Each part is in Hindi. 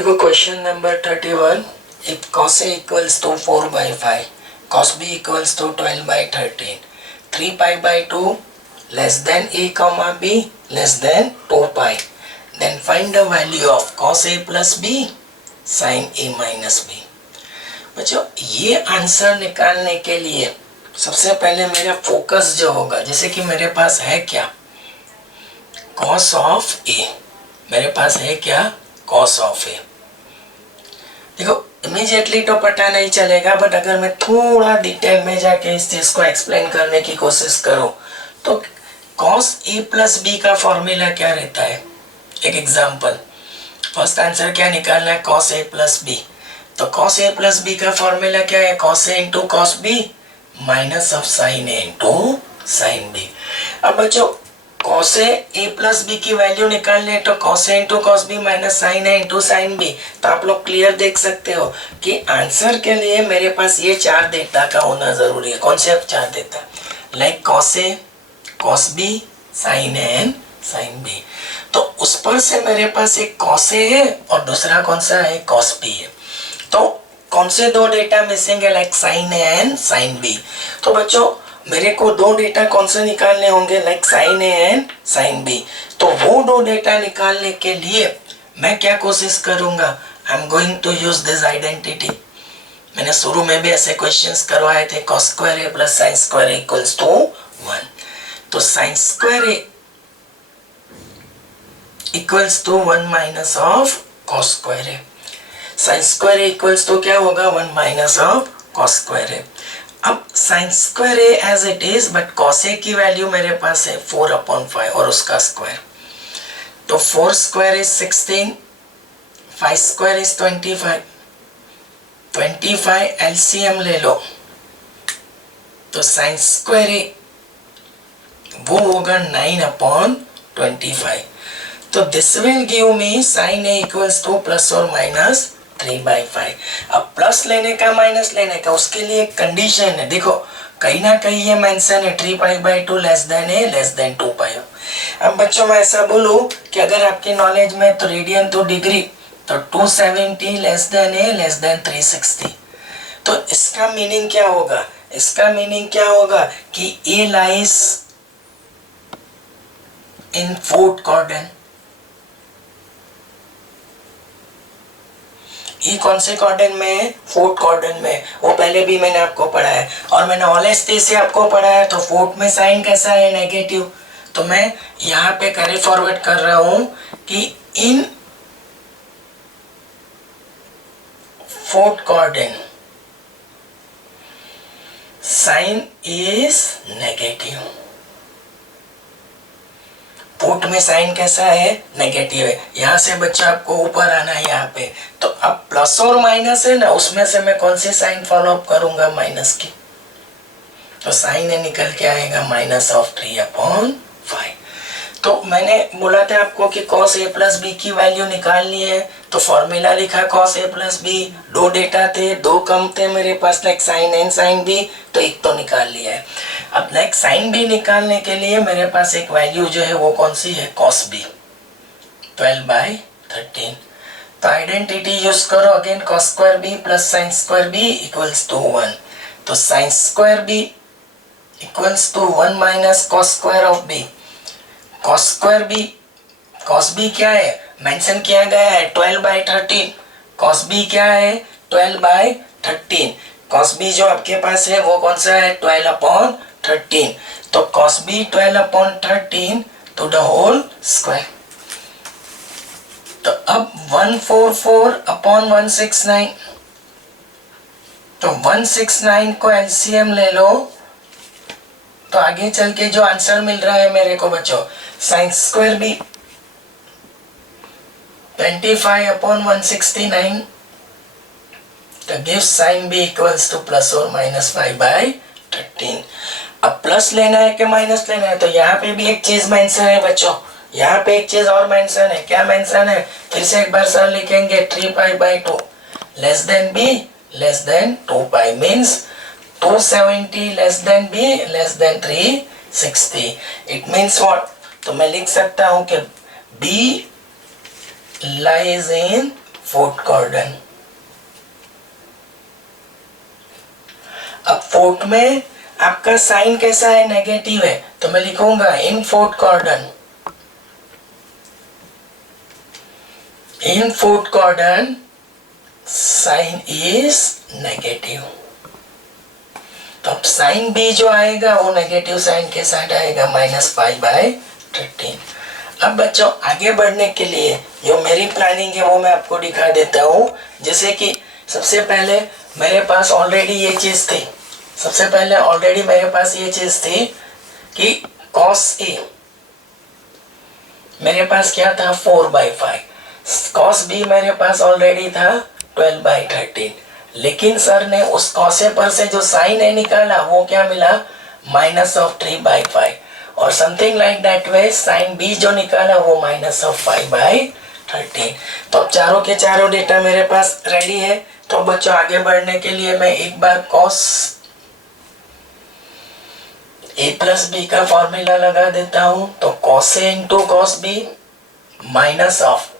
देखो question number 31, if cos A equals to 4/5, cos B equals to 12/13, 3π/2 less than A comma B less than 2π, then find the value of cos A plus B sin A minus B। बच्चों ये आंसर निकालने के लिए सबसे पहले मेरा फोकस जो होगा, जैसे कि मेरे पास है क्या, cos ऑफ A, मेरे पास है क्या, cos ऑफ A। देखो इमीडिएटली तो पता नहीं चलेगा, बट अगर मैं थोड़ा डिटेल में जाके इस चीज को एक्सप्लेन करने की कोशिश करूं तो cos A प्लस B का फॉर्मूला क्या रहता है। एक एग्जांपल, फर्स्ट आंसर क्या निकालना है, cos A प्लस B। तो cos A प्लस B का फॉर्मूला क्या है, cos A into cos B minus of sin A into sin B। अब बच्चों cos A प्लस B की वैल्यू निकालने तो cos A into cos B minus sin A into sin B। तो आप लोग क्लियर देख सकते हो कि आंसर के लिए मेरे पास ये चार डेटा का होना जरूरी है। कौन से चार data, like cos A, cos B, sin A and sin B। तो उस पर से मेरे पास एक cos A है और दूसरा कौन सा है, cos B है। तो कौन से दो डेटा मिसिंग है, like sin A and sin B। तो बच्चों मेरे को दो डेटा कौन से निकालने होंगे, like sin A and sin B। तो वो दो डेटा निकालने के लिए मैं क्या कोशिश करूंगा, I am going to use this identity. मैंने शुरू में भी ऐसे क्वेश्चंस करवाए थे, cos square A plus sin square A equals to 1। तो sin square A equals to 1 minus of cos square A। sin square A equals to क्या होगा, 1 minus of cos square A। अब sin square A as it is, but cos A की वैल्यू मेरे पास है 4/5 और उसका स्क्वायर। तो 4 square is 16, 5 square is 25, 25 LCM ले लो तो sin स्क्वायर A वो होगा 9/25। तो this will give me sin A equals two plus और माइनस 3/5। अब प्लस लेने का माइनस लेने का, उसके लिए एक कंडीशन है। देखो कहीं ना कहीं ये मेंशन है 3π/2 less than A less than 2π। अब बच्चों मैं ऐसा बोलूं कि अगर आपकी नॉलेज में तो रेडियन तो डिग्री, तो 270 less than A less than 360। तो इसका मीनिंग क्या होगा, इसका मीनिंग क्या होगा कि A lies in fourth quadrant. ये कौन से क्वाड्रेंट में है, फोर्थ क्वाड्रेंट में। वो पहले भी मैंने आपको पढ़ा है और मैंने ऑनेस्टी से आपको पढ़ा है। तो फोर्थ में साइन कैसा है, नेगेटिव। तो मैं यहाँ पे कैरी फॉरवर्ड कर रहा हूं कि in fourth quadrant sine is negative. Fourth में साइन कैसा है, नेगेटिव है। यहाँ से बच्चा आपको ऊपर आना है यहाँ पे। तो अब प्लस और माइनस है ना, उसमें से मैं कौन सी साइन फॉलो अप करूंगा, माइनस की। तो साइन है निकल के आएगा माइनस ऑफ 3/5। तो मैंने बोला था आपको कि cos A प्लस B की वैल्यू निकालनी है। तो फॉर्मूला लिखा cos A प्लस B, दो डेटा थे, दो कम थे मेरे पास, like sin A sin B, तो एक तो निकाल लिया है। अब लाइक sin B निकालने के लिए मेरे पास एक वैल्यू जो है वो कौन सी है, cos B 12/13। तो आइडेंटिटी यूज करो again, cos square B plus sin square B equals to 1। तो sin square B equals to 1 minus cos square of B। cos square B, cos B क्या है, मेंशन किया गया है 12/13। cos B क्या है, 12/13। cos B जो आपके पास है वो कौन सा है, 12/13। तो cos B 12/13 to the whole square. तो अब 144/169। तो 169 को एलसीएम ले लो तो आगे चल के जो आंसर मिल रहा है मेरे को बच्चों, sin स्क्वायर B 25/169 तो give sin B equals two plus और माइनस 5/13। अब प्लस लेना है कि माइनस लेना है, तो यहाँ पे भी एक चीज मेंशन है बच्चों, यहाँ पे एक चीज और मेंशन है। क्या मेंशन है, फिर से एक बार सर लिखेंगे, 3π/2 less than B less than 2π means 270 less than B less than 360। It means what, तो मैं लिख सकता हूं कि B lies in फोर्थ कॉर्डन। अब फोर्थ में आपका साइन कैसा है, नेगेटिव है, तो मैं लिखूंगा in fourth कॉर्डन, in fourth कॉर्डन sign is negative. तो अब साइन बी जो आएगा वो नेगेटिव साइन के साथ आएगा -5/13। अब बच्चों आगे बढ़ने के लिए जो मेरी प्लानिंग है वो मैं आपको दिखा देता हूँ। जैसे कि सबसे पहले मेरे पास ऑलरेडी ये चीज थी, सबसे पहले ऑलरेडी मेरे पास ये चीज थी कि cos A मेरे पास क्या था 4/5, cos B मेरे पास ऑलरेडी था 12/13, लेकिन सर ने उस cos A पर से जो साइन A निकाला वो क्या मिला -3/5, और something like that way sine B जो निकाला वो -5/13। तो अब चारों के चारों डेटा मेरे पास रेडी है। तो बच्चों आगे बढ़ने के लिए मैं एक बार cos A प्लस बी का फॉर्मूला लगा देता हूं। तो cos A into cos B minus of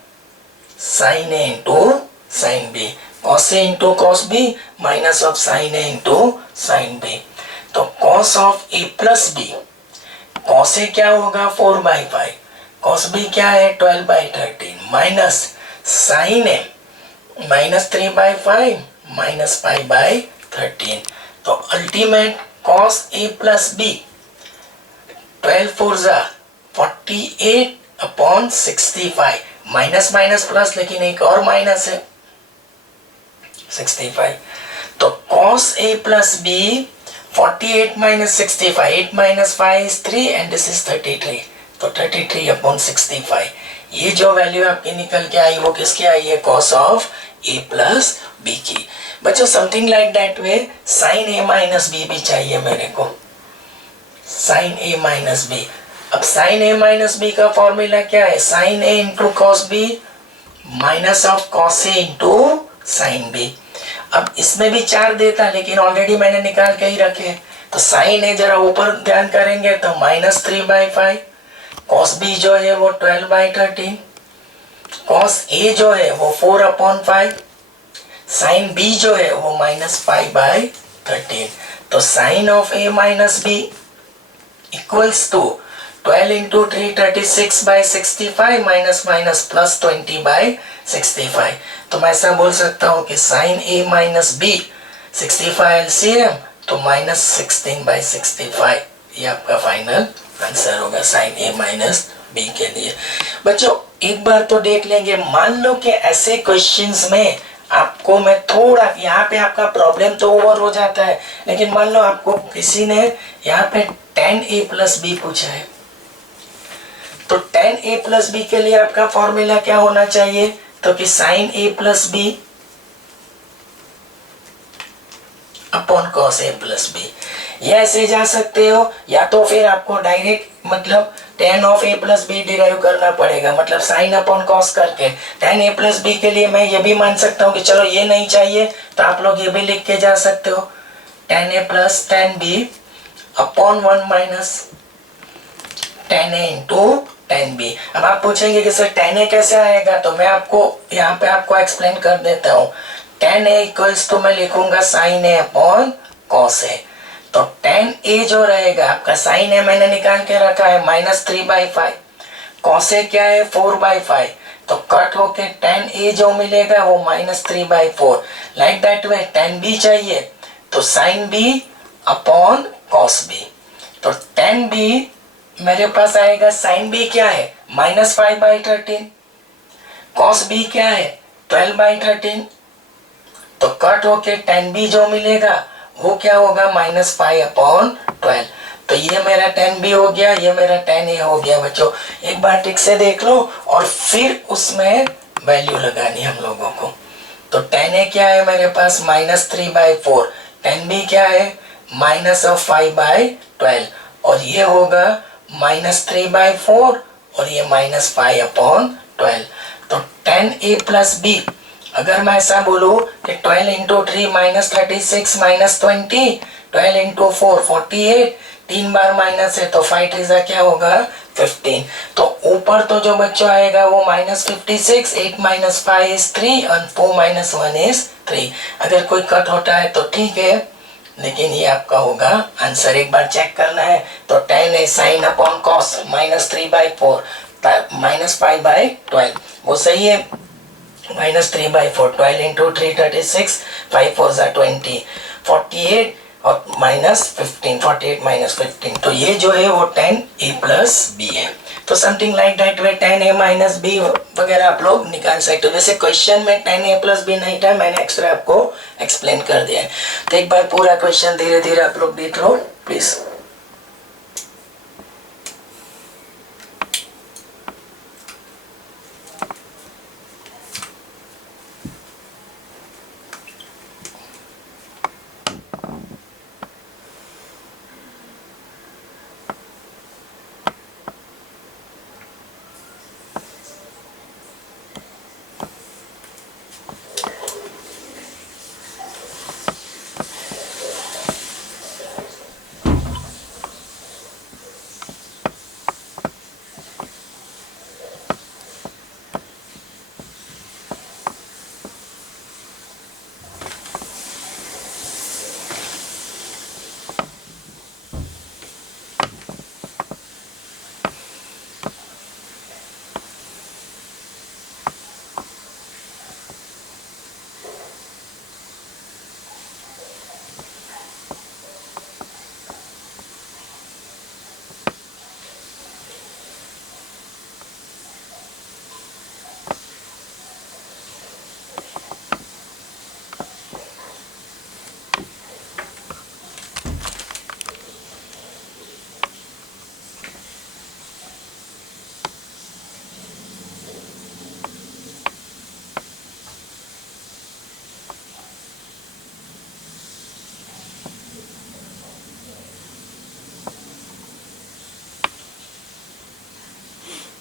sin A into sin B, cos A into cos B minus of sin A into sin B। तो cos of A plus B, cos A क्या होगा 4/5, cos B क्या है 12/13, माइनस sin A -3/5 -5/13। तो ultimate cos A plus B 12×4 = 48/65, minus minus plus, लेकिन एक और माइनस है 65। तो cos A plus B 48 - 65, 8 - 5 is 3 and this is 33, तो 33/65। ये जो वैल्यू आपकी निकल के आई वो किसकी आई है, cos of A plus B की। बच्चों something like that way sin A minus B भी चाहिए मेरे को, sin A माइनस B। अब sin A माइनस B का फॉर्मूला क्या है, sin A into cos B minus of cos A into sin B। अब इसमें भी 4 देता, लेकिन ऑलरेडी मैंने निकाल के ही रखे। तो sin A जरा ऊपर ध्यान करेंगे तो -3/5, cos B जो है वो 12/13, cos A जो है वो 4/5, sin B जो है वो -5/13। तो sin of A minus B equals to 12 into 3 36/65 minus minus plus 20/65। तो मैं ऐसा बोल सकता हूँ कि sin A minus B 65 LCM तो -16/65, ये आपका फाइनल आंसर होगा sin A माइनस B के लिए। बच्चों एक बार तो देख लेंगे, मान लो कि ऐसे क्वेश्चंस में आपको मैं थोड़ा यहाँ पे आपका प्रॉब्लम तो ओवर हो जाता है, लेकिन मान लो आपको किसी ने यहाँ पे tan A प्लस B पूछा है, तो tan A प्लस B के लिए आपका फॉर्मूला क्या होना चाहिए, तो कि sin A plus B upon cos A plus B। ये ऐसे जा सकते हो, या तो फिर आपको डायरेक्ट मतलब tan of A plus B derive करना पड़ेगा, मतलब sin अपॉन cos करके। tan A प्लस B के लिए मैं ये भी मान सकता हूँ कि चलो ये नहीं चाहिए तो आप लोग ये भी लिख के जा सकते हो, tan A plus tan B upon 1 minus tan A into tan B। अब आप पूछेंगे कि सर tan A कैसे आएगा, तो मैं आपको यहाँ पे आपको एक्सप्लेन कर देता हूँ। tan A इक्वल्स तो मैं लिखूंगा sin A upon cos A। तो tan A जो रहेगा आपका, sin A मैंने निकाल के रखा है -3/5, cos A क्या है 4/5, तो कट होके tan A जो मिलेगा वो -3/4। Like that way tan B चाहिए तो sin B upon cos B। तो tan B मेरे पास आएगा, sin B क्या है -5/13, cos B क्या है 12/13, तो कट होके tan B जो मिलेगा वो क्या होगा -5/12। तो ये मेरा tan B हो गया, ये मेरा tan A हो गया। बच्चों एक बार ठीक से देख लो और फिर उसमें वैल्यू लगानी हम लोगों को। तो tan A क्या है मेरे पास -3/4, tan B क्या है -5/12, और ये होगा -3/4 और ये -5/12। तो tan A प्लस B अगर मैं ऐसा बोलूँ कि 12 इंटू 3 -36 -20, 12 इंटू 4 48, 3 बार माइनस है तो 5 3 क्या होगा 15। तो ऊपर तो जो बच्चों आएगा वो -56, 8 - 5 is 3 और 4 - 1 is 3। अगर कोई कट होता है तो ठीक है, लेकिन ये आपका होगा आंसर। एक बार चेक करना है तो 10 है साइन अपॉन कॉस -3/4 -5/12 वो सही है। -3/4 12 into 3 36, 5 4 are 20 48 और -15 48 -15। तो ये जो है वो 10a + b है। तो something like that way 10a - b वगैरह आप लोग निकाल सकते हो। वैसे क्वेश्चन में 10a + b नहीं था, मैंने एक्स्ट्रा आपको एक्सप्लेन कर दिया है। तो एक बार पूरा क्वेश्चन धीरे धीरे आप लोग देख लो प्लीज।